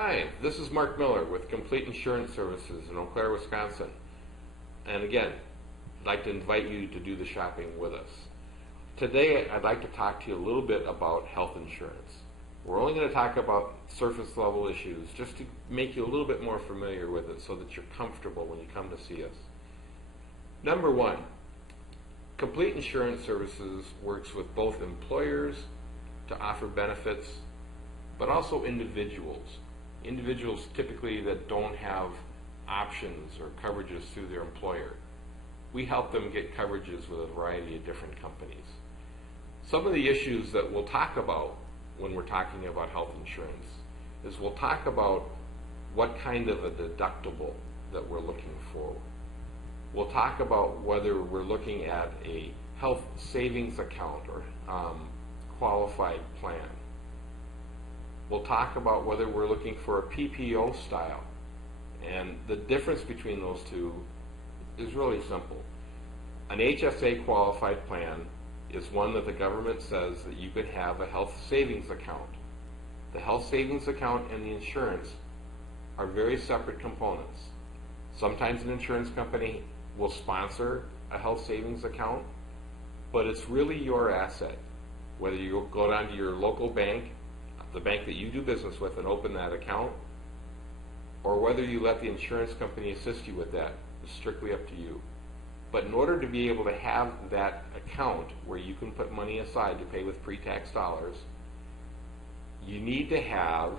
Hi, this is Mark Miller with Complete Insurance Services in Eau Claire, Wisconsin. And again, I'd like to invite you to do the shopping with us. Today, I'd like to talk to you a little bit about health insurance. We're only going to talk about surface level issues just to make you a little bit more familiar with it so that you're comfortable when you come to see us. Number one, Complete Insurance Services works with both employers to offer benefits, but also individuals. Individuals typically that don't have options or coverages through their employer. We help them get coverages with a variety of different companies. Some of the issues that we'll talk about when we're talking about health insurance is we'll talk about what kind of a deductible that we're looking for. We'll talk about whether we're looking at a health savings account or qualified plan. We'll talk about whether we're looking for a PPO style. And the difference between those two is really simple. An HSA qualified plan is one that the government says that you could have a health savings account. The health savings account and the insurance are very separate components. Sometimes an insurance company will sponsor a health savings account, but it's really your asset. Whether you go down to your local bank, the bank that you do business with, and open that account, or whether you let the insurance company assist you with that is strictly up to you. But in order to be able to have that account where you can put money aside to pay with pre-tax dollars, you need to have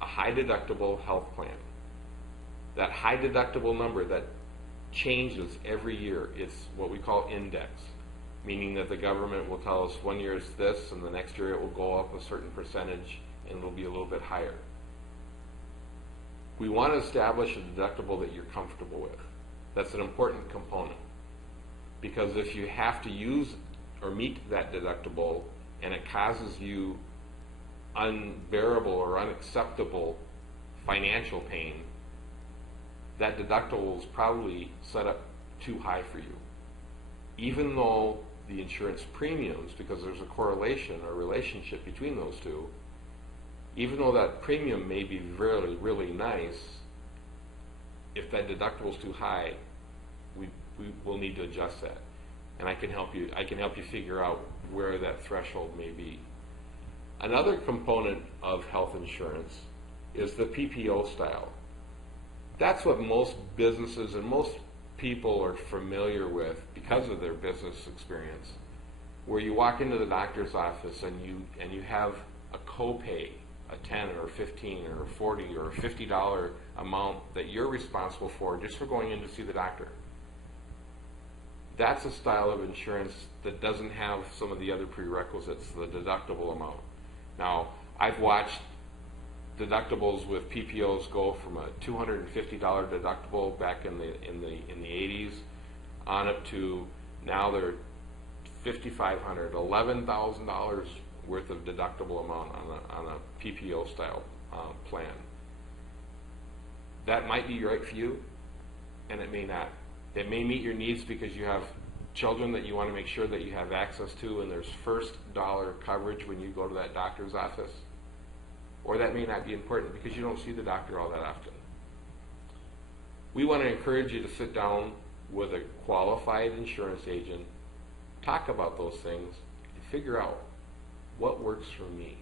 a high deductible health plan. That high deductible number that changes every year, it's what we call index, meaning that the government will tell us 1 year it's this and the next year it will go up a certain percentage and it'll be a little bit higher. We want to establish a deductible that you're comfortable with. That's an important component, because if you have to use or meet that deductible and it causes you unbearable or unacceptable financial pain, that deductible is probably set up too high for you. Even though the insurance premiums, because there's a correlation or relationship between those two, even though that premium may be really, really nice, if that deductible is too high, we will need to adjust that. And I can help you figure out where that threshold may be. Another component of health insurance is the PPO style. That's what most businesses and most people are familiar with because of their business experience, where you walk into the doctor's office and you have a copay, a 10 or 15 or 40 or $50 amount that you're responsible for just for going in to see the doctor. That's a style of insurance that doesn't have some of the other prerequisites, the deductible amount. Now, I've watched deductibles with PPOs go from a $250 deductible back in the 80s on up to now they're $5,500, $11,000 worth of deductible amount on a PPO style plan. That might be right for you, and it may not. It may meet your needs because you have children that you want to make sure that you have access to, and there's first dollar coverage when you go to that doctor's office. Or that may not be important because you don't see the doctor all that often. We want to encourage you to sit down with a qualified insurance agent, talk about those things, and figure out what works for me.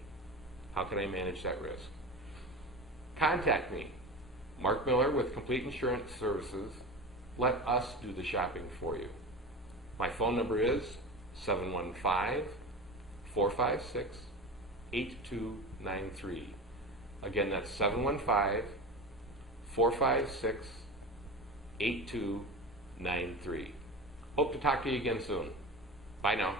How can I manage that risk? Contact me, Mark Miller with Complete Insurance Services. Let us do the shopping for you. My phone number is 715-456-8293. Again, that's 715-456-8293. Hope to talk to you again soon. Bye now.